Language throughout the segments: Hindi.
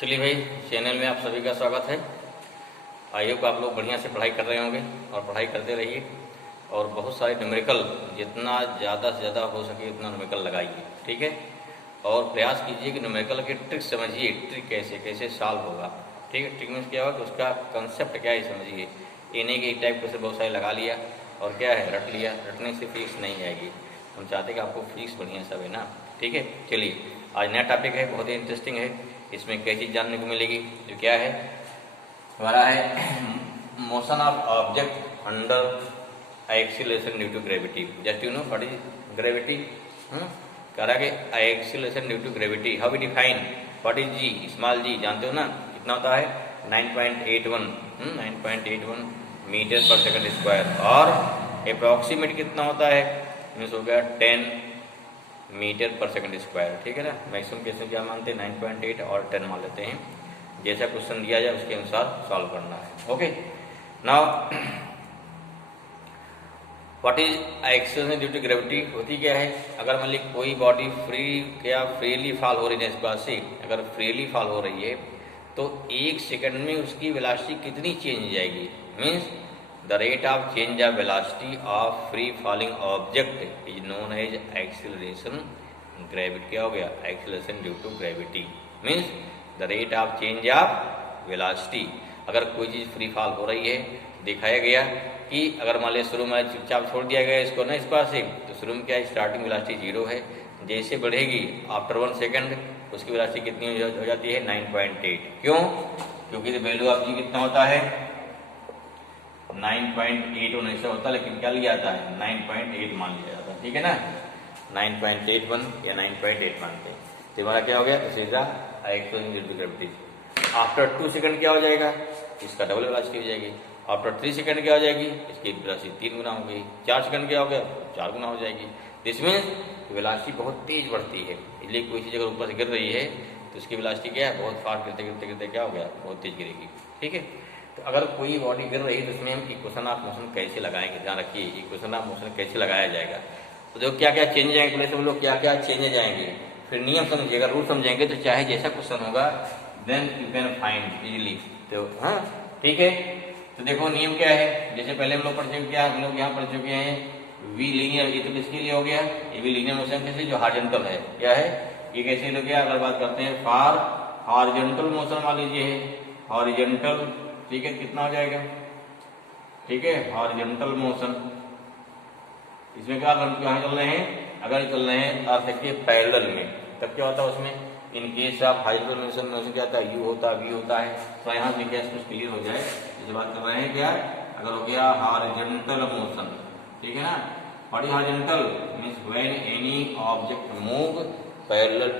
चलिए भाई, चैनल में आप सभी का स्वागत है। आई होप आप लोग बढ़िया से पढ़ाई कर रहे होंगे और पढ़ाई करते रहिए। और बहुत सारे न्यूमेरिकल, जितना ज़्यादा से ज़्यादा हो सके उतना न्यूमेरिकल लगाइए, ठीक है। और प्रयास कीजिए कि न्यूमेरिकल की ट्रिक समझिए, ट्रिक कैसे कैसे सॉल्व होगा, ठीक है। ट्रिक मीन्स क्या होगा कि उसका कंसेप्ट क्या है समझिए। इन्हीं के टाइप से बहुत सारे लगा लिया और क्या है रट लिया, रटने से फीस नहीं आएगी। हम चाहते हैं कि आपको फीस बढ़िया सब है ना, ठीक है। चलिए, आज नया टॉपिक है, बहुत ही इंटरेस्टिंग है। इसमें कई चीज़ जानने को मिलेगी। जो क्या है हमारा है motion of object under acceleration due to gravity. Just you know what is gravity. कह रहा है कि acceleration due to gravity, how we define what is g, small g जानते हो ना कितना होता है 9.81 मीटर पर सेकंड स्क्वायर। और अप्रॉक्सीमेट कितना होता है, मीन्स हो गया 10 मीटर पर सेकंड स्क्वायर, ठीक है ना। मैक्सिमम केस में क्या मानते हैं 9.8 और 10 मान लेते हैं। जैसा क्वेश्चन दिया जाए उसके अनुसार सॉल्व करना है। Okay, now what is acceleration due to gravity. होती क्या है, अगर मान ली कोई बॉडी फ्रीली फॉल हो रही है इस बात से, अगर फ्रीली फॉल हो रही है तो 1 सेकंड में उसकी वेलोसिटी कितनी चेंज जाएगी। Means the rate of change of velocity of free falling object is known as acceleration gravity. क्या हो गया, acceleration due to gravity means the rate of change of velocity. अगर कोई चीज़ फ्री फॉल हो रही है, दिखाया गया कि अगर मान लिया शुरू में चुपचाप छोड़ दिया गया इसको ना इस पास से, तो शुरू में क्या है स्टार्टिंग वेलोसिटी 0 है। जैसे बढ़ेगी आफ्टर 1 सेकंड उसकी वेलोसिटी कितनी हो जाती है 9.8। क्यों, क्योंकि वैल्यू ऑफ जी कितना होता है 9.8 होने से होता है, लेकिन क्या लिया जाता है 9.8 मान लिया जाता है, ठीक है ना। 9.81 या 9.8 मानते हैं। तो हमारा क्या हो गया, सीधा acceleration due to gravity. After 2 second क्या हो जाएगा, इसका डबल वेलोसिटी हो जाएगी। आफ्टर 3 सेकंड क्या हो जाएगी, इसकी वेलोसिटी 3 गुना हो गई। 4 सेकंड क्या हो गया, 4 गुना हो जाएगी। दिस मीन्स वेलोसिटी बहुत तेज बढ़ती है। इसलिए कोई चीज़ अगर ऊपर से गिर रही है तो उसकी वेलोसिटी क्या है बहुत फास्ट गिरते गिरते गिरते क्या हो गया बहुत तेज गिरेगी, ठीक है। तो अगर कोई बॉडी गिर रही है तो उसमें हम इक्वेशन ऑफ मोशन कैसे लगाएंगे, ध्यान रखिए इक्वेशन ऑफ मोशन कैसे लगाया जाएगा। तो देखो क्या क्या चेंज आएंगे, पहले सब लोग क्या क्या चेंजेज आएंगे, फिर नियम समझिएगा, रूल समझेंगे तो चाहे जैसा क्वेश्चन होगा then you can find easily. तो हाँ ठीक है, तो देखो नियम क्या है। जैसे पहले हम लोग पढ़ चुके हैं, हम लोग यहाँ पढ़ चुके हैं वी लीनियर, ये तो किसके लिए हो गया, ये वी लीनियर मोशन कैसे जो हॉरिजॉन्टल है, क्या है ये कैसे हो गया। अगर बात करते हैं फॉर हॉरिजॉन्टल मोशन मान लीजिए हॉरिजॉन्टल, ठीक है कितना हो जाएगा, ठीक है हॉरिजॉन्टल मोशन। इसमें क्या कहाँ चल रहे हैं, अगर चल रहे हैं अर्थ के पैरेलल में तब क्या होता है उसमें, in case of horizontal motion क्या होता है यू होता है वी होता है। तो यहाँ से क्या कुछ क्लियर हो जाए, इस बात कर रहे हैं क्या, अगर हो गया हॉरिजॉन्टल मोशन, ठीक है ना। What is horizontal means when any object move parallel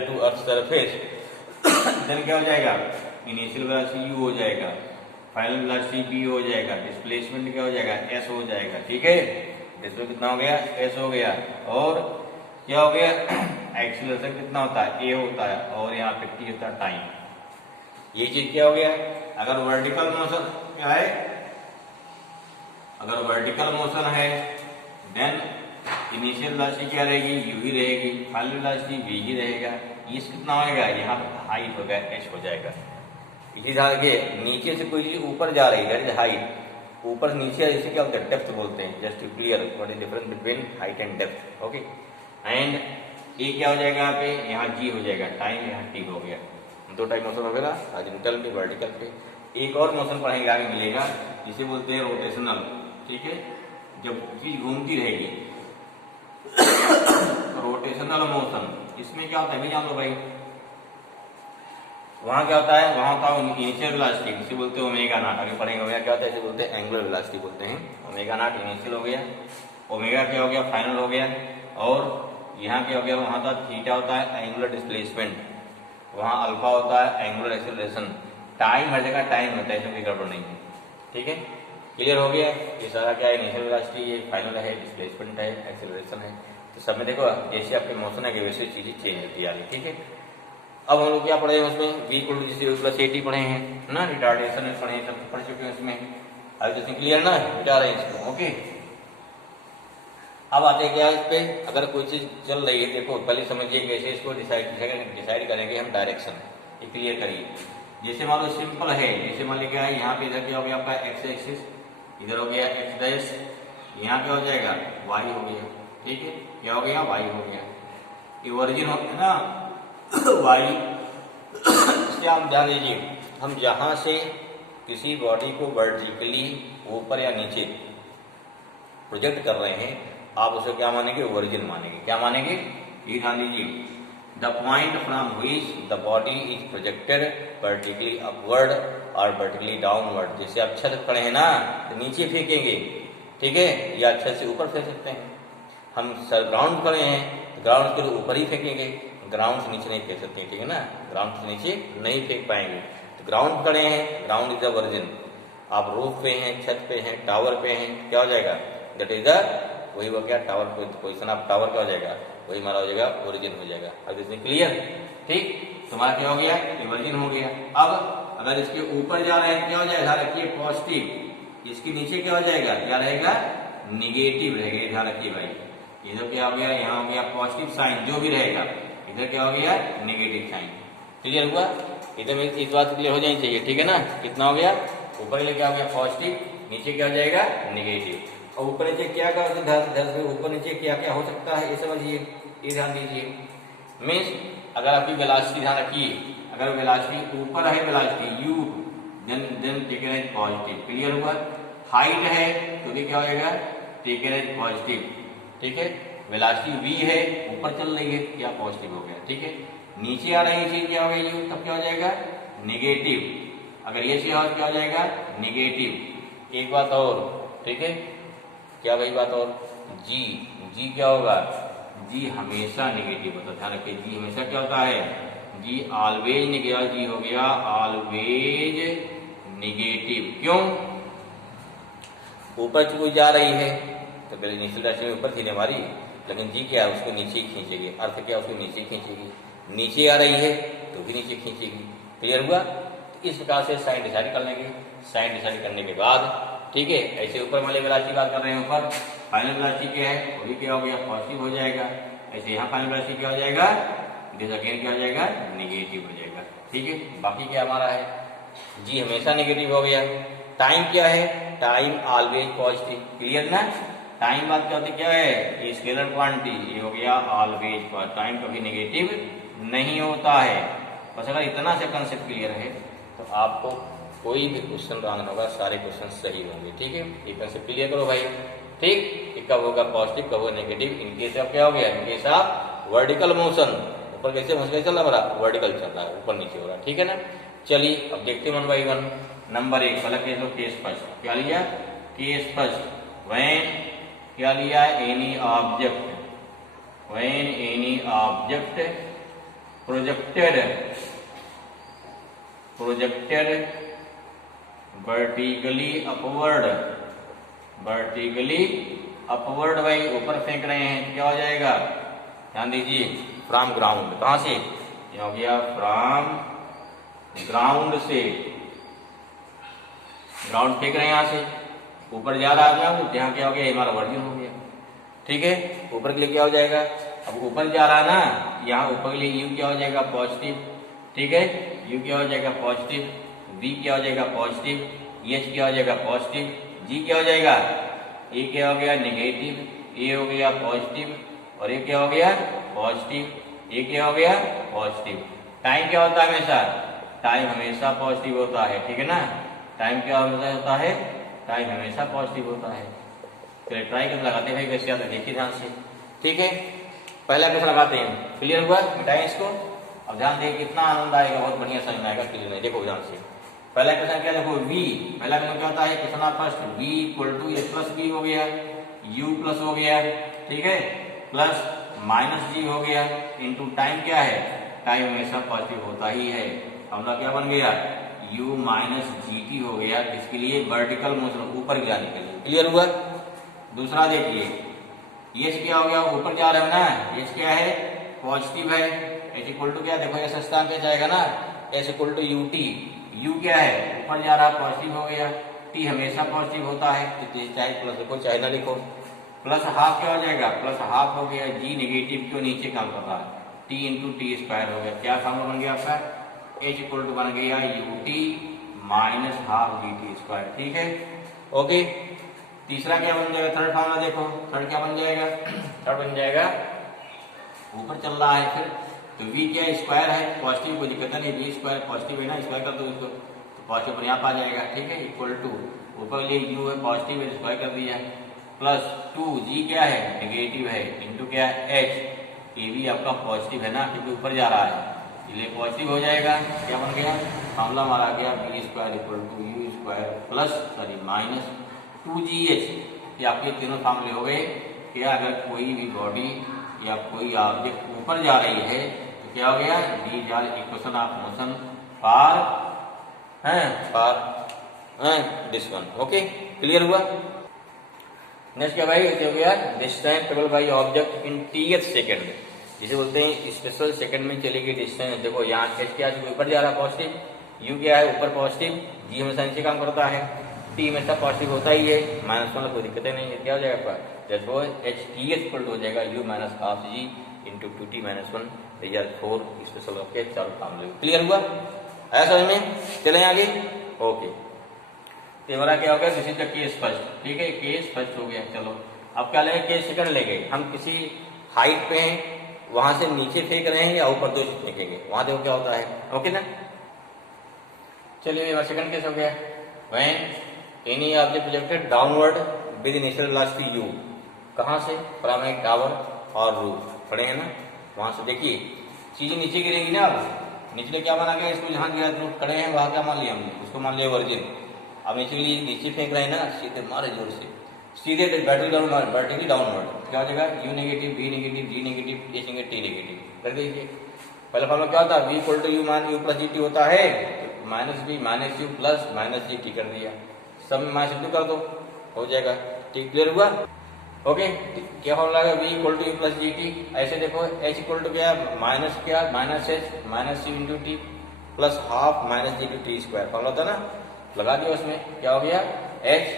to earth surface then क्या हो जाएगा, इनिशियल वेलोसिटी u हो जाएगा, फाइनल वेलोसिटी v हो जाएगा, डिस्प्लेसमेंट क्या हो जाएगा s हो जाएगा, ठीक है। डिस्प्लेसमेंट कितना हो गया s हो गया। और क्या हो गया एक्सीलरेशन कितना होता है a होता है, और यहाँ पे t होता है टाइम। ये चीज क्या हो गया, अगर वर्टिकल मोशन क्या है, अगर वर्टिकल मोशन है देन इनिशियल वेलोसिटी क्या रहेगी u ही रहेगी, फाइनल वेलोसिटी v ही रहेगा। ये कितना होगा, यहाँ हाइट हो गया h हो जाएगा। इसी तरह के नीचे से कोई चीज ऊपर जा रही है हाइट, ऊपर से नीचे इसे क्या होता है डेप्थ बोलते हैं। Just to clear what is difference between height and depth, okay. एंड ये क्या हो जाएगा यहाँ पे, यहाँ g हो जाएगा टाइम, यहाँ t हो गया। दो टाइप मोशन हो गया हॉरिजॉन्टल पे वर्टिकल पे। एक और मोशन पढ़ेंगे आगे मिलेगा जिसे बोलते हैं रोटेशनल, ठीक है। जब चीज घूमती रहेगी रोटेशनल मोशन, इसमें क्या होता है भी जान लो भाई। वहां क्या होता है, वहां होता है इनिशियल वेलोसिटी, इसे बोलते हैं ओमेगा नॉट। आगे पढ़ेंगे ओमेगा क्या होता है, इसे बोलते हैं एंगुलर वेलोसिटी बोलते हैं। ओमेगा नॉट इनिशियल हो गया, ओमेगा क्या हो गया फाइनल हो गया। और यहाँ क्या हो गया, वहां था थीटा होता है एंगुलर डिस्प्लेसमेंट, वहां अल्फा होता है एंगुलर एक्सेलरेशन। टाइम हर जगह टाइम होता है, इसमें कोई गड़बड़ नहीं है, ठीक है। क्लियर हो गया, ये सारा क्या है इनिशियल वेलोसिटी, ये फाइनल है, डिस्प्लेसमेंट है, एक्सेलरेशन है। तो सब में देखो जैसे आपके मोशन है वैसे चीजें चेंज होती है, ठीक है। अब हम लोग क्या पढ़े हैं उसमें v = प्लस एटी पढ़े हैं ना, रिटार्डेशन में पढ़े हैं, सब पढ़ चुके हैं उसमें। अभी तो क्लियर ना मिटा रहे हैं इसको, ओके। अब आते हैं क्या इस पे, अगर कोई चीज चल रही है, देखो पहले समझिए कैसे इसको डिसाइड करेंगे हम डायरेक्शन, ये क्लियर करिए। जैसे मान लो सिंपल है, जैसे मान लीजिए क्या है, यहाँ पे इधर क्या हो गया आपका एक्स एक्सिस, इधर हो गया एक्स डैश, यहाँ क्या हो जाएगा वाई हो गया, ठीक है, क्या हो गया वाई हो गया, ये ओरिजिन हो गया ना वाई। इसके आप ध्यान दीजिए, हम जहां से किसी बॉडी को वर्टिकली ऊपर या नीचे प्रोजेक्ट कर रहे हैं, आप उसे क्या मानेंगे, ओरिजिन मानेंगे, क्या मानेंगे, ये ध्यान दीजिए। The point from which the body is projected vertically upward और वर्टिकली डाउनवर्ड। जैसे आप छत पर खड़े हैं ना, तो नीचे फेंकेंगे, ठीक है, या छत से ऊपर फेंक सकते हैं। हम सर ग्राउंड खड़े हैं, ग्राउंड के ऊपर ही फेंकेंगे, ग्राउंड से नीचे नहीं फेंक सकते, ठीक है ना, ग्राउंड से नीचे नहीं फेंक पाएंगे। तो ग्राउंड खड़े हैं, ग्राउंड इज द ओरिजिन। आप रूफ पे हैं, छत पे हैं, टावर पे हैं, क्या हो जाएगा, दैट इज द, वही हो गया टावर पोजिशन ऑफ टावर, क्या हो जाएगा, वही हमारा हो जाएगा ओरिजिन हो जाएगा। अब इसमें क्लियर, ठीक, तुम्हारा क्या हो गया, ओरिजिन हो गया। अब अगर इसके ऊपर जा रहे हैं क्या हो जाएगा, ध्यान रखिए पॉजिटिव, इसके नीचे क्या हो जाएगा, क्या रहेगा, निगेटिव रहेगा, ध्यान रखिए भाई। इधर क्या हो गया, यहाँ हो गया पॉजिटिव साइन, जो भी रहेगा, इधर क्या हो गया निगेटिव साइन। क्लियर हुआ, इधर में इस बात क्लियर हो जानी चाहिए, ठीक है ना। कितना हो गया, ऊपर के लिए क्या हो गया पॉजिटिव, नीचे क्या हो जाएगा निगेटिव। और ऊपर नीचे क्या क्या ऊपर नीचे क्या क्या हो सकता है, ये समझिए, ये ध्यान दीजिए। मीन्स अगर आपकी वेलोसिटी, ध्यान रखिए, अगर वेलोसिटी ऊपर है, velocity u, then taken as positive. Clear हुआ। हाइट है तो ये क्या हो जाएगा, टेकन एज पॉजिटिव, ठीक है। वेलोसिटी v है, ऊपर चल रही है, क्या पॉजिटिव हो गया, ठीक है। नीचे आ रही चीज क्या हो गई u, तब क्या हो जाएगा निगेटिव। अगर ये क्या हो जाएगा निगेटिव। एक बात और, ठीक है, क्या भाई बात और, जी क्या होगा, जी हमेशा निगेटिव होता है, ध्यान रखिए, जी हमेशा क्या होता है, जी ऑलवेज निगेटिव, जी हो गया ऑलवेज निगेटिव। क्यों, ऊपर कोई जा रही है तो पहले इनिशियल डायरेक्शन में ऊपर थी हमारी, लेकिन जी क्या है उसको नीचे ही खींचेगी, अर्थ क्या उसको नीचे खींचेगी, नीचे आ रही है तो भी नीचे खींचेगी। क्लियर हुआ। तो इस प्रकार से साइन डिसाइड कर लेंगे। साइन डिसाइड करने के बाद, ठीक है, ऐसे ऊपर वाले वेलोसिटी की बात कर रहे हैं, ऊपर फाइनल वेलोसिटी क्या है, वो भी क्या हो गया पॉजिटिव हो जाएगा। ऐसे यहाँ फाइनल वेलोसिटी क्या हो जाएगा, दिस अगेन क्या हो जाएगा निगेटिव हो जाएगा, ठीक है। बाकी क्या हमारा है, जी हमेशा निगेटिव हो गया। टाइम क्या है, टाइम ऑलवेज पॉजिटिव। क्लियर ना। टाइम बात क्या होती क्या है, स्केलर क्वांटिटी, ये हो गया ऑलवेज, टाइम कभी निगेटिव नहीं होता है। बस अगर इतना से कंसेप्ट क्लियर है तो आपको कोई भी क्वेश्चन रॉन्ग होगा, सारे क्वेश्चन सही होंगे, ठीक है। ये कंसेप्ट क्लियर करो भाई, ठीक। कब होगा पॉजिटिव, कब होगा नेगेटिव, इनकेस अब क्या हो गया, इनकेस आप वर्टिकल मोशन, ऊपर कैसे चल रहा हमारा, वर्टिकल चल रहा है, ऊपर नीचे हो रहा है, ठीक है ना। चलिए अब देखते हैं 1 बाई 1। नंबर 1 पहला केस लो, केस फर्स्ट, क्या लिया, केस फर्स्ट, व्हेन क्या लिया, any object, when any object projected vertically upward भाई ऊपर फेंक रहे हैं, क्या हो जाएगा, ध्यान दीजिए, फ्रॉम ग्राउंड, कहां से, ये हो गया फ्रॉम ग्राउंड से, ग्राउंड फेंक रहे हैं यहां से, ऊपर जा रहा है तो यहाँ क्या हो गया, हमारा वर्जिन हो गया, ठीक है। ऊपर के लिए क्या हो जाएगा, अब ऊपर जा रहा है ना, यहाँ ऊपर के लिए u क्या हो जाएगा पॉजिटिव, ठीक है, u क्या हो जाएगा पॉजिटिव, v क्या हो जाएगा पॉजिटिव, h क्या हो जाएगा पॉजिटिव, g क्या हो जाएगा, a क्या हो गया निगेटिव, a हो गया पॉजिटिव, और a क्या हो गया पॉजिटिव, a क्या हो गया पॉजिटिव। टाइम क्या होता है हमेशा, टाइम हमेशा पॉजिटिव होता है, ठीक है ना। टाइम क्या होता है, टाइम हमेशा पॉजिटिव होता है। चलिए ट्राई करके लगाते हैं भाई, वैसे आता देखिए ध्यान से, ठीक है। पहला क्वेश्चन लगाते हैं, क्लियर हुआ, मिटाएं इसको। अब ध्यान देखिए कितना आनंद आएगा, बहुत बढ़िया समझ में आएगा, क्लियर नहीं, देखो ध्यान से। पहला क्वेश्चन क्या, देखो v, पहला क्वेश्चन क्या होता है, question first v equal to a plus b हो गया, u प्लस हो गया, ठीक है, प्लस माइनस g हो गया, इंटू टाइम क्या है, टाइम हमेशा पॉजिटिव होता ही है। हमारा क्या बन गया, u माइनस gt हो गया, किसके लिए, वर्टिकल मोशन, ऊपर जाने के लिए। क्लियर हुआ। दूसरा देखिए, एच क्या हो गया, ऊपर जा रहे हो ना, एच क्या है पॉजिटिव है, एच इक्वल टू क्या, देखो ऐसा स्थान पे जाएगा ना, h equal to u t, u क्या है ऊपर जा रहा है पॉजिटिव हो गया, टी हमेशा पॉजिटिव होता है, चाहे प्लस लिखो चाहे ना लिखो, प्लस हाफ क्या हो जाएगा, प्लस हाफ हो गया, जी नेगेटिव क्यों नीचे काम कर रहा है, टी इंटू टी स्क्वायर हो गया, क्या फॉर्मूला बन गया आपका, एच इक्वल टू बन गया U T minus half g t square, ठीक है। ओके, तीसरा क्या बन जाएगा, थर्ड फॉर्मूला देखो, थर्ड क्या बन जाएगा, थर्ड बन जाएगा, ऊपर चल रहा है फिर तो v क्या स्क्वायर है, पॉजिटिव, कोई दिक्कत नहीं, v स्क्वायर पॉजिटिव है ना, स्क्वायर कर दो इसको तो पॉजिटिव पर यहाँ पर आ जाएगा, ठीक है, इक्वल टू ऊपर लिए u है पॉजिटिव है स्क्वायर कर दिया, प्लस 2g क्या है नेगेटिव है, इंटू क्या है h, ये भी आपका पॉजिटिव है ना क्योंकि ऊपर जा रहा है, इसलिए पॉजिटिव हो जाएगा, क्या बन गया फॉर्मूला हमारा आ गया v square equal to u square plus sorry minus 2gh। ये आपके तीनों फॉर्मूले हो गए। क्या अगर कोई भी बॉडी या कोई ऑब्जेक्ट ऊपर जा रही है तो क्या हो गया, these are equation of motion for this one. Okay, clear हुआ। नेक्स्ट क्या भाई, हो गया distance travel by object in tth second, जिसे बोलते हैं स्पेशल सेकंड में चलेगी डिस्टेंस। देखो यहाँ एच क्या ऊपर जा रहा है पॉजिटिव, यू क्या है ऊपर पॉजिटिव, जी हमेशा नीचे काम करता है, टी हमेशा पॉजिटिव होता ही है, माइनस वाला कोई दिक्कत नहीं है, क्या हो जाएगा आपका जैसे एच टी एच इक्वल हो जाएगा u minus half g into two t minus one, result 4 special of के चारों फॉर्मूले। क्लियर हुआ, ऐसा समझ में, चलें आगे। ओके, तो हमारा क्या हो गया, this is the case first, ठीक है, केस फर्स्ट हो गया। चलो अब क्या लेंगे, केस सेकंड ले गए, हम किसी हाइट पे हैं, वहां से नीचे फेंक रहे हैं या ऊपर 2 फीट फेंकेंगे, वहां देखो क्या होता है। ओके ना, चलिए सेकंड केस हो गया, when any object projected downward with initial velocity u, कहां से, फ्रॉम ए टावर और रूफ, खड़े हैं ना, वहां से देखिए चीजें नीचे गिरेगी ना, अब निचले क्या बना गया, इसको जहां गिरा खड़े हैं वहां क्या मान लिया हमने, उसको मान लिया वर्जिन। अब नीचे फेंक रहे हैं ना, सीधे मारे जोर से, सीधे वर्टिकली डाउनवर्ड, क्या हो जाएगा, u negative, v negative, g negative, h negative, t negative कर दीजिए। पहले फॉर्मूला क्या होता है, v इक्वल टू यू मान यू प्लस जी टी होता है, minus b minus u plus minus g t कर दिया, सब में माइनस कर दो, हो जाएगा, ठीक, क्लियर हुआ। ओके, क्या फॉर्मूला है, v equal to u plus g t, ऐसे देखो h इक्वल टू क्या minus minus h minus u into t plus half minus g two t square, formula था ना, लगा दिया उसमें, क्या हो गया h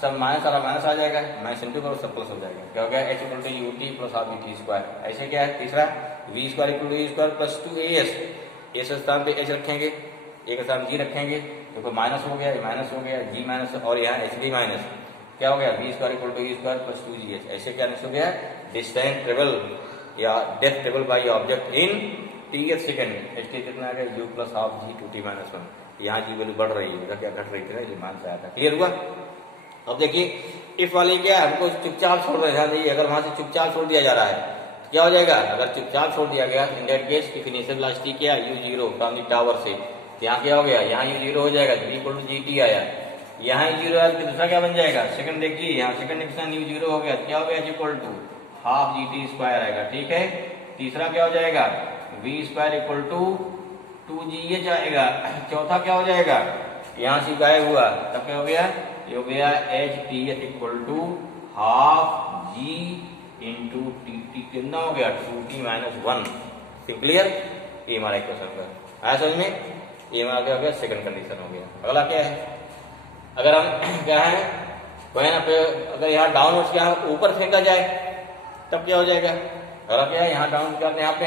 सब माइनस वाला माइनस आ जाएगा, माइनस इंटू करो सब प्लस हो जाएगा, क्या हो गया h equal to u t plus half t square. ऐसे क्या है तीसरा, v square equal to u square plus 2as, s स्थान पे h रखेंगे, एक स्थान g रखेंगे, देखो माइनस हो गया, माइनस हो गया, g माइनस और यहाँ h भी माइनस, क्या हो गया v square equal to u square plus 2gh। ऐसे क्या हो गया, डिस्टेंस ट्रेवल या depth travel by object in tth second, h t कितना आ गया, u plus half g two t minus one, यहाँ जी वैल्यू बढ़ रही है, क्या घट रही थी ना, ये मान से आया था, क्लियर हुआ। अब देखिए इफ वाली क्या हमको चुपचाप छोड़ रहे हैं, अगर वहां से चुपचाप छोड़ दिया जा रहा है तो क्या हो जाएगा, अगर चुपचाप छोड़ दिया गया in that case if initial velocity क्या u zero from the tower से, यहाँ क्या हो गया, यहाँ u जीरो हो जाएगा, v equal to g t आया, यहाँ जीरो आया, दूसरा क्या बन जाएगा, सेकंड देखिए, यहाँ सेकंड डिफिनेशन u जीरो हो गया, क्या हो गया h equal to half g t square आएगा, ठीक है। तीसरा क्या हो जाएगा, v square equal to 2gh आएगा, चौथा क्या हो जाएगा, यहाँ से गायब हुआ तब क्या हो गया, ये हो गया h t h equal to half g into t t, कितना हो गया 2t माइनस 1, क्लियर। ये हमारा इक्वेशन का आया समझ में, ये हमारा क्या हो गया, सेकंड कंडीशन हो गया। अगला क्या है, अगर हम क्या है यहाँ पे, अगर यहाँ डाउनवर्ड क्या ऊपर फेंका जाए तब क्या हो जाएगा, अगला क्या है, यहाँ डाउन करते हैं, यहाँ पे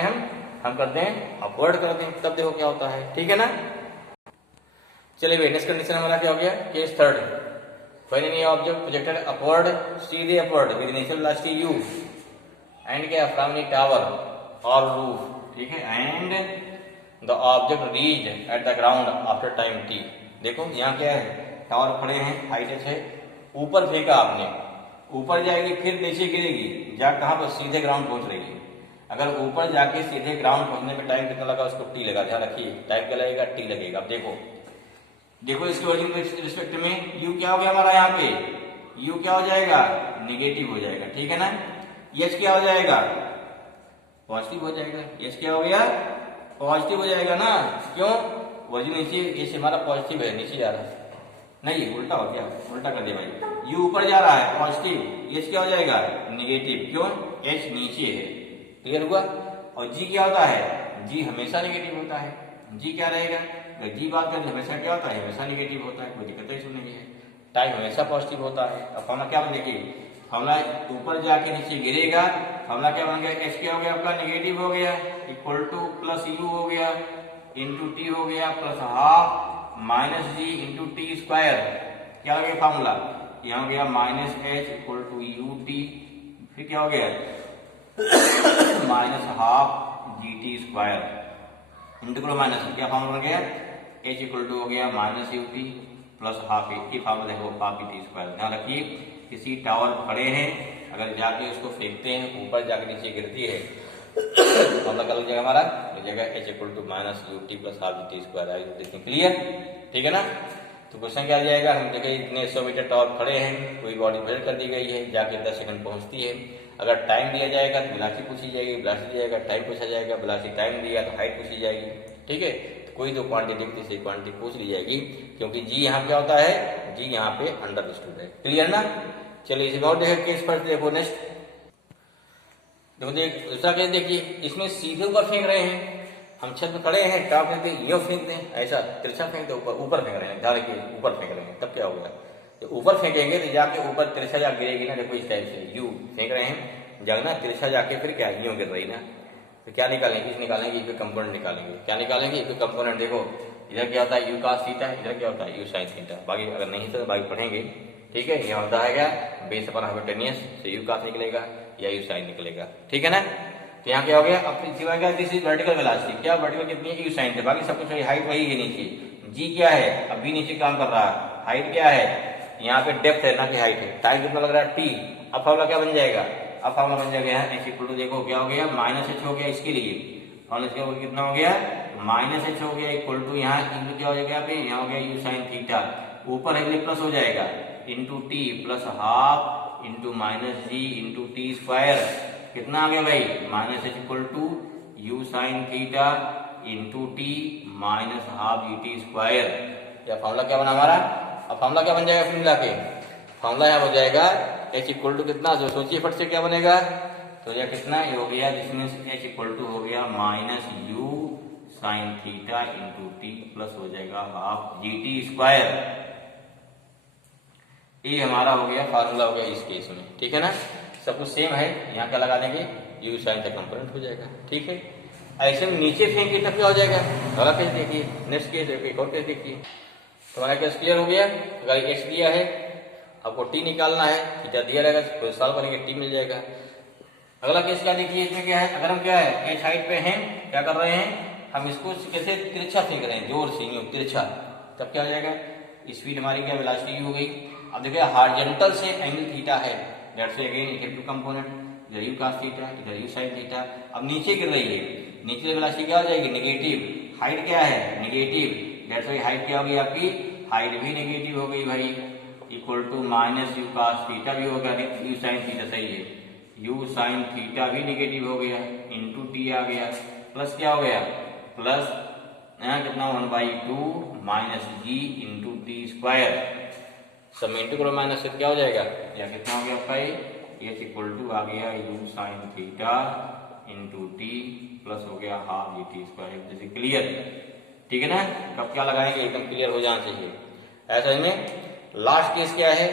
हम करते हैं अपवर्ड करते हैं, तब देखो क्या होता है, ठीक है ना। चलिए नेक्स्ट कंडीशन हमारा क्या हो गया, case third, when any object projected upward, सीधे upward with initial velocity u and क्या फ्रॉम द टावर और रूफ, ठीक है, and the object reached at the ground after time t। देखो यहाँ क्या है, टावर खड़े हैं, हाइट है, ऊपर फेंका आपने, ऊपर जाएगी फिर नीचे गिरेगी, जा कहाँ पर, सीधे ग्राउंड पहुंच रही है। अगर ऊपर जाके सीधे ग्राउंड पहुंचने में टाइम कितना लगा, उसको t लगा, ध्यान रखिए टाइम क्या लगेगा, t लगेगा। अब देखो इसके ओरिजिन के रिस्पेक्ट में u क्या हो गया हमारा, यहाँ पे u क्या हो जाएगा, नेगेटिव हो जाएगा, ठीक है ना। h क्या हो जाएगा, पॉजिटिव हो जाएगा, h क्या हो गया, पॉजिटिव हो जाएगा ना, क्यों, ओरिजिन नीचे, h हमारा पॉजिटिव है, नीचे जा रहा है, नहीं उल्टा हो गया, उल्टा कर दिया भाई, u ऊपर जा रहा है पॉजिटिव, h क्या हो जाएगा, नेगेटिव, क्यों, h नीचे है, क्लियर हुआ। और g क्या होता है, g हमेशा नेगेटिव होता है, g क्या रहेगा, अगर जी बात करें हमेशा क्या होता है, हमेशा नेगेटिव होता है, कोई दिक्कत इसमें नहीं है, टाइम हमेशा पॉजिटिव होता है। अब हमारा क्या देखिए फॉर्मूला ऊपर जाके नीचे गिरेगा, फॉर्मूला क्या बन गया, एच क्या हो गया आपका, नेगेटिव हो गया, इक्वल टू प्लस यू हो गया इंटू टी हो गया plus half minus g into t square. क्या हो गया फॉर्मूला, यहाँ हो गया minus h equal to u t, फिर क्या हो गया minus half g t square into minus क्या फॉर्मूला बन गया, एच इक्वल टू हो गया minus u t plus half a formula देखो हाफ टी स्क्वायर। ध्यान रखिए किसी टावर खड़े हैं, अगर जाके उसको फेंकते हैं ऊपर जाके नीचे गिरती है फॉर्मूला क्या लग जाएगा हमारा, लग जाएगा h equal to minus u t plus half t square. आई देखिए क्लियर, ठीक है ना। तो क्वेश्चन क्या आ जाएगा, हम देखें इतने 100 मीटर टावर खड़े हैं, कोई बॉडी मेजर कर दी गई है, जाके 10 सेकंड पहुंचती है। अगर टाइम दिया जाएगा तो वेलोसिटी पूछी जाएगी, वेलोसिटी दिया जाएगा टाइम पूछा जाएगा, वेलोसिटी टाइम दिया तो हाइट पूछी जाएगी, ठीक है। तो कोई दो क्वांटिटी तीसरी क्वांटिटी पूछ ली जाएगी, क्योंकि जी यहाँ क्या होता है, जी यहाँ पे अंडरस्टूड है। क्लियर ना। चलिए इसे और देखें केस पर, देखो नेक्स्ट देखो दूसरा केस देखिए, इसमें सीधे ऊपर फेंक रहे हैं, हम छत पे खड़े हैं, टॉप में यो फेंक दें, ऐसा तिरछा फेंक दे, ऊपर फेंक रहे हैं, ध्यान रखिए ऊपर फेंक रहे हैं, तब क्या होगा, तो ऊपर फेंकेंगे तो जाके ऊपर तिरछा जा गिरेगी ना, देखो इस टाइप से यू फेंक रहे हैं, जाना तिरछा जाके फिर क्या यूं गिर रही ना, तो क्या निकालेंगे, इस निकालेंगे, इक्वल कंपोनेंट निकालेंगे, क्या निकालेंगे, इक्वल कंपोनेंट। देखो इधर क्या होता है यू cos थीटा, इधर क्या होता है यू sin थीटा, बाकी अगर नहीं तो बाकी पढ़ेंगे, ठीक है। यहाँ होता है क्या बेस अपन हाइपोटेनियस से यू cos निकलेगा या यू sin निकलेगा, ठीक है ना। तो यहाँ क्या हो गया, अब क्या दिस इज वर्टिकल वेलोसिटी, क्या वर्टिकल कितनी है यू sin थे, बाकी सब कुछ वही, हाइट वही है नीचे, जी क्या है अभी नीचे काम कर रहा है, हाइट क्या है यहाँ पे डेप्थ है ना कि हाइट है, टाइम कितना लग रहा है टी। अब फॉर्मूला क्या बन जाएगा, अब फॉर्मूला बन जाएगा एच इक्वल टू, देखो क्या हो गया माइनस एच हो गया इसके लिए, फॉर्मूला कितना हो गया माइनस एच हो गया इक्वल टू यहाँ इंटू क्या हो जाएगा यहाँ हो गया यू sin थीटा, ऊपर है प्लस हो जाएगा into t plus half into minus g into t square, कितना आ गया भाई minus h equal to u sin theta into t minus half g t square. या फॉर्मूला क्या बना हमारा, अब फॉर्मूला क्या बन जाएगा फिर मिला के, फॉर्मूला यहाँ हो जाएगा एच इक्वल टू कितना, जो सोचिए फट से क्या बनेगा, तो यह कितना ये हो गया, जिसमें एच इक्वल टू हो गया minus you sin theta into t plus हो जाएगा हाफ जी टी स्क्वायर। ये हमारा हो गया फार्मूला हो गया इस केस में, ठीक है ना। सब कुछ सेम है, यहाँ क्या लगा देंगे यू sin का कंपोनेंट हो जाएगा, ठीक है। ऐसे में नीचे फेंके तब क्या हो जाएगा, अगला केस देखिए, नेक्स्ट केस एक और केस देखिए। तो हमारा केस क्लियर हो गया, अगर एक्स दिया है आपको टी निकालना है, थीटा दिया रहेगा, कोई सॉल्व करेंगे टी मिल जाएगा। अगला केस क्या देखिए, इसमें क्या है, अगर हम क्या है एच हाइट पे हैं, क्या कर रहे हैं हम इसको कैसे तिरछा फेंक रहे हैं, जोर से यूं तिरछा, तब क्या हो जाएगा स्पीड हमारी क्या वेलोसिटी हो गई। अब देखिए हॉरिजॉन्टल से एंगल थीटा है, that's why again effective component, इधर यू cos थीटा इधर यू sin थीटा। अब नीचे गिर रही है, नीचे वेलोसिटी क्या हो जाएगी नेगेटिव, हाइट क्या है नेगेटिव, दैट्स व्हाई हाइट क्या हो गई आपकी, हाइट भी नेगेटिव हो गई भाई, equal to minus u cos theta भी होगा, यू sin थीटा सही है, यू sin थीटा भी नेगेटिव हो गया इंटू टी आ गया, प्लस क्या हो गया प्लस यहाँ कितना 1/2 minus g into t square, सब इंटू करो माइनस से क्या हो जाएगा, या कितना हो गया आपका एच इक्वल टू आ गया you sin theta into t plus हो गया हाफ जी टी स्क्वायर। जैसे क्लियर, ठीक है ना। कब क्या लगाएंगे एकदम क्लियर हो जाना चाहिए। ऐसा में लास्ट केस क्या है,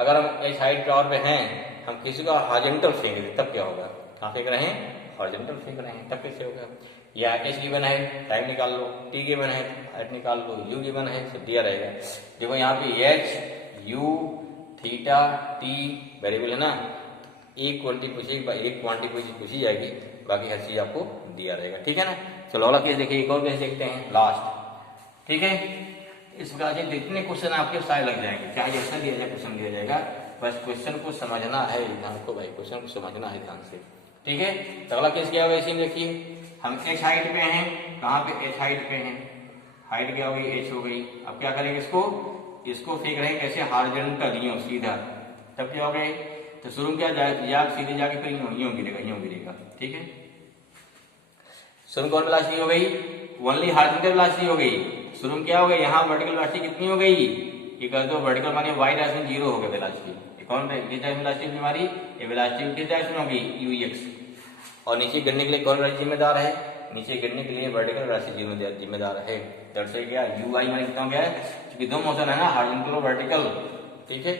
अगर हम एच हाइट टावर पे हैं, हम किसी का हॉरिजॉन्टल फेंक दें तब क्या होगा, कहाँ फेंक रहे हैं हॉरिजॉन्टल फेंक रहे हैं, तब कैसे होगा। या एच गिवन है टाइम निकाल लो, टी गिवन है हाइट निकाल लो, यू गिवन है सब दिया रहेगा। देखो यहाँ पे H U theta T variable है ना, एक क्वांटिटी पूछी जाएगी, बाकी हर चीज आपको दिया रहेगा, ठीक है ना। चलो अगला केस देखिए, एक और केस देखते हैं लास्ट, ठीक है। इस प्रकार से जितने क्वेश्चन आपके सारे लग जाएंगे, चाहे जैसा दिया जाए क्वेश्चन दिया जाएगा, बस क्वेश्चन को समझना है ध्यान को भाई, क्वेश्चन को समझना है ध्यान से, ठीक है। तो अगला केस क्या होगा, इसी में देखिए हम एच हाइट पे हैं, कहाँ पे एच हाइट पे हैं, हाइट क्या हो गई एच हो गई। अब क्या करेंगे इसको फेंक रहे हैं कैसे हॉरिजॉन्टल यूं सीधा, तब क्या हो गए, तो शुरू क्या जाए सीधे जाके फिर यूं गिरेगा, ठीक है। शुरू कौन वेलोसिटी हो गई, ओनली हॉरिजॉन्टल वेलोसिटी हो गई। शुरू क्या हो गई, यहाँ वर्टिकल वेलोसिटी कितनी हो गई, ये कर दो वर्टिकल माने वाई डायरेक्शन 0 हो गया वेलोसिटी, कौन वेलोसिटी हमारी ये वेलोसिटी किस डायरेक्शन होगी यू एक्स, और नीचे गिरने के लिए कौन जिम्मेदार है, नीचे गिरने के लिए वर्टिकल वेलोसिटी जिम्मेदार है। दैट्स व्हाई क्या यू आई माने कितना हो गया है, क्योंकि दो मोशन है ना हॉरिजॉन्टल और वर्टिकल, ठीक है।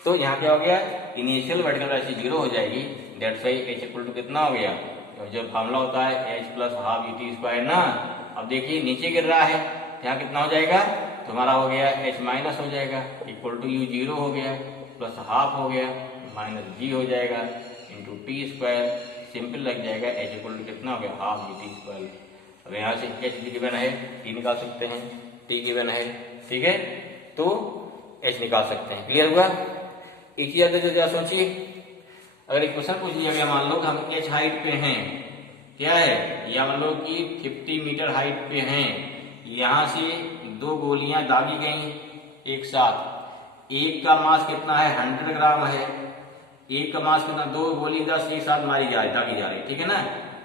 तो यहाँ क्या हो गया, इनिशियल वर्टिकल वेलोसिटी 0 हो जाएगी, that's why h equal to कितना हो गया, जो फॉर्मूला होता है h plus half ET square ना। अब देखिए नीचे गिर रहा है, यहाँ कितना हो जाएगा, तुम्हारा हो गया h माइनस हो जाएगा, इक्वल टू u 0 हो गया, प्लस हाफ हो गया, माइनस g हो जाएगा, इंटू टी स्क्वायर, सिंपल लग जाएगा, h इक्वल टू कितना हो गया, हाफ ET स्क्वायर। अब यहाँ से h गिवन है, t निकाल सकते हैं, t गिवन है, ठीक है, तो h निकाल सकते हैं। क्लियर हुआ? एक चीज जरा सोचिए, अगर एक क्वेश्चन पूछ लिया गया, मान लो कि हम h हाइट पे हैं, क्या है, या मान लो कि 50 मीटर हाइट पे हैं, यहाँ से 2 गोलियां दागी गई एक साथ, एक का मास कितना है, 100 ग्राम है, एक का मास कितना, 2 गोली 10 एक साथ मारी जा रही, दागी जा रही, ठीक है ना,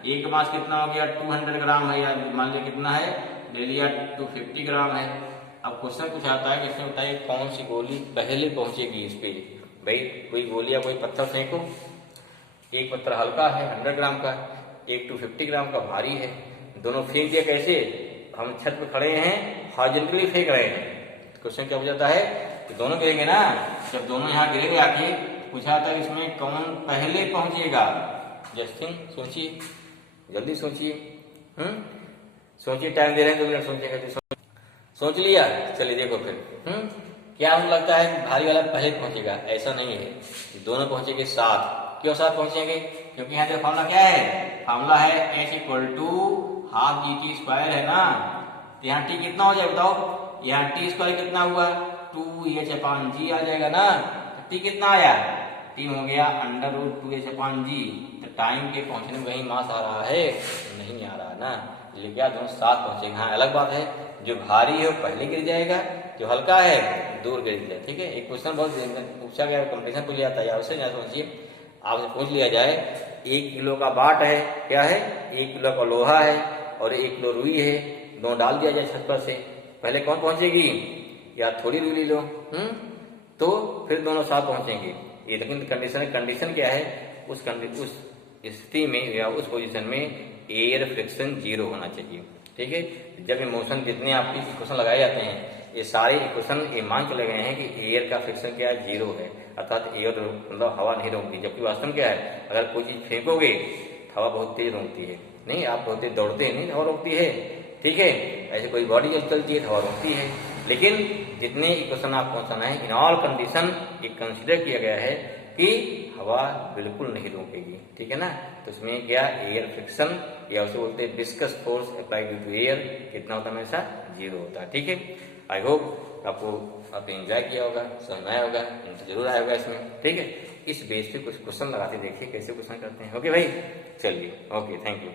एक का मास कितना हो गया, 200 ग्राम है, या मान लिया कितना है, ले लिया 250 ग्राम है। अब क्वेश्चन कुछ आता है कि इसमें बताइए कौन सी गोली पहले पहुंचेगी इस पे। भाई कोई गोली या कोई पत्थर फेंको, एक पत्थर हल्का है 100 ग्राम का, एक 250 ग्राम का भारी है, दोनों फेंक दिया, कैसे, हम छत पे खड़े हैं, हॉरिजॉन्टली फेंक रहे हैं, क्वेश्चन क्या हो जाता है कि दोनों गिरेंगे ना, जब दोनों यहाँ गिरेंगे आके, पूछा था इसमें कौन पहले पहुंचेगा। जस्ट थिंक, सोचिए, जल्दी सोचिए, सोचिए, टाइम दे रहे हैं 2 मिनट सोचिएगा। सोच लिया, चलिए देखो फिर, क्या हमको लगता है भारी वाला पहले पहुंचेगा, ऐसा नहीं है, दोनों पहुंचेंगे साथ। क्यों साथ पहुंचेंगे, क्योंकि यहाँ पे फॉर्मूला क्या है, फॉर्मूला है h equal to half GT square है ना, तो यहाँ t कितना हो जाएगा बताओ, यहाँ t स्क्वायर कितना हुआ, 2h/g आ जाएगा ना, तो t कितना आया, t हो गया √2h/g, तो टाइम के पहुंचने में वही मास आ रहा है, नहीं आ रहा ना, इसलिए क्या दोनों साथ पहुंचेंगे। हाँ अलग बात है, जो भारी है वो पहले गिर जाएगा, जो हल्का है दूर गिर जाए, ठीक है। एक क्वेश्चन बहुत पूछा गया, कंपटीशन पूछ लिया था, या उससे ना समझिए, आपसे पूछ लिया जाए 1 किलो का बाट है, क्या है, 1 किलो का लोहा है और 1 किलो रुई है, दोनों डाल दिया जाए छत पर से, पहले कौन पहुंचेगी, या थोड़ी रुई ले लो, तो फिर दोनों साथ पहुंचेंगे। ये लेकिन कंडीशन क्या है, उस स्थिति में या उस पोजीशन में एयर फ्रिक्शन 0 होना चाहिए, ठीक है। जब इमोशन जितने आपके इक्वेशन लगाए जाते हैं, ये सारे इक्वेशन ये मान चले गए हैं कि एयर का फ्रिक्शन क्या है, 0 है, अर्थात एयर मतलब हवा नहीं रोकती, जबकि वास्तव में क्या है, अगर कोई चीज फेंकोगे हवा बहुत तेज रोकती है, नहीं आप बहुत तेज दौड़ते हैं, नहीं हवा रोकती है, ठीक है, ऐसे कोई बॉडी जब चलती है तो हवा रोकती है, लेकिन जितने इक्वेशन आपको पहुंचाना है, इन ऑल कंडीशन ये कंसिडर किया गया है कि हवा बिल्कुल नहीं रोकेगी, ठीक है ना। तो उसमें क्या, एयर फ्रिक्शन या उसे बोलते हैं viscous force applied due to air, कितना होता है, हमेशा 0 होता है, ठीक है। आई होप आपने एंजॉय किया होगा, समझ में आया होगा, जरूर आया होगा इसमें, ठीक है। इस बेस पे कुछ क्वेश्चन लगाते देखिए कैसे क्वेश्चन करते हैं, ओके भाई, चलिए, ओके, थैंक यू।